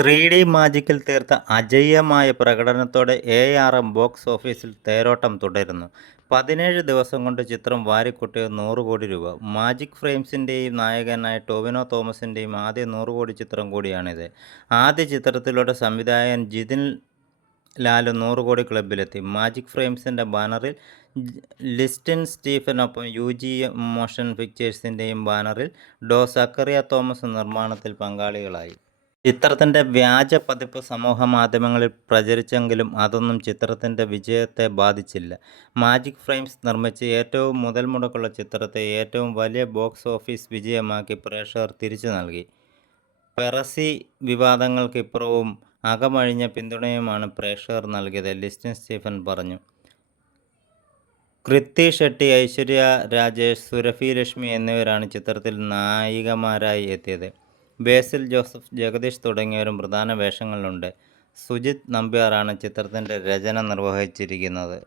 Three D മാജിക്കിൽ തീർത്ത അജയ്യമായ പ്രകടനത്തോടെ എ ആർ എം ബോക്സ് ഓഫീസിൽ തേരോട്ടം തുടരുന്നു. പതിനേഴ് ദിവസം കൊണ്ട് ചിത്രം വാരിക്കുട്ടിയത് നൂറ് കോടി രൂപ. മാജിക് ഫ്രെയിംസിന്റെയും നായകനായ ടോവിനോ തോമസിന്റെയും ആദ്യ നൂറ് കോടി ചിത്രം കൂടിയാണിത്. ആദ്യ ചിത്രത്തിലൂടെ സംവിധായകൻ ജിതിൻ ലാലു നൂറ് കോടി ക്ലബിലെത്തി മാജിക് ഫ്രെയിംസിന്റെ ബാനറിൽ ലിസ്റ്റൻ സ്റ്റീഫനൊപ്പം യു ജി മോഷൻ പിക്ചേഴ്സിന്റെയും ബാനറിൽ ഡോ സക്കറിയ തോമസ് നിർമ്മാണത്തിൽ പങ്കാളികളായി. ചിത്രത്തിന്റെ വ്യാജ പതിപ്പ് സമൂഹ മാധ്യമങ്ങളിൽ പ്രചരിച്ചെങ്കിലും അതൊന്നും ചിത്രത്തിന്റെ വിജയത്തെ ബാധിച്ചില്ല. മാജിക് ഫ്രെയിംസ് നിർമ്മിച്ച് ഏറ്റവും മുതൽ മുടക്കുള്ള ചിത്രത്തെ ഏറ്റവും വലിയ ബോക്സ് ഓഫീസ് വിജയമാക്കി പ്രേക്ഷകർ തിരിച്ചു നൽകി. പെറസി വിവാദങ്ങൾക്കിപ്പുറവും അകമഴിഞ്ഞ പിന്തുണയുമാണ് പ്രേക്ഷകർ നൽകിയത് ലിസ്റ്റിൻ സ്റ്റീഫൻ പറഞ്ഞു. കൃത്തി ഷെട്ടി ഐശ്വര്യ രാജേഷ് സുരഭി ലക്ഷ്മി എന്നിവരാണ് ചിത്രത്തിൽ നായികമാരായി എത്തിയത്. ബേസിൽ ജോസഫ് ജഗദീഷ് തുടങ്ങിയവരും പ്രധാന വേഷങ്ങളിലുണ്ട്. സുജിത് നമ്പ്യാറാണ് ചിത്രത്തിന്റെ രചന നിർവഹിച്ചിരിക്കുന്നത്.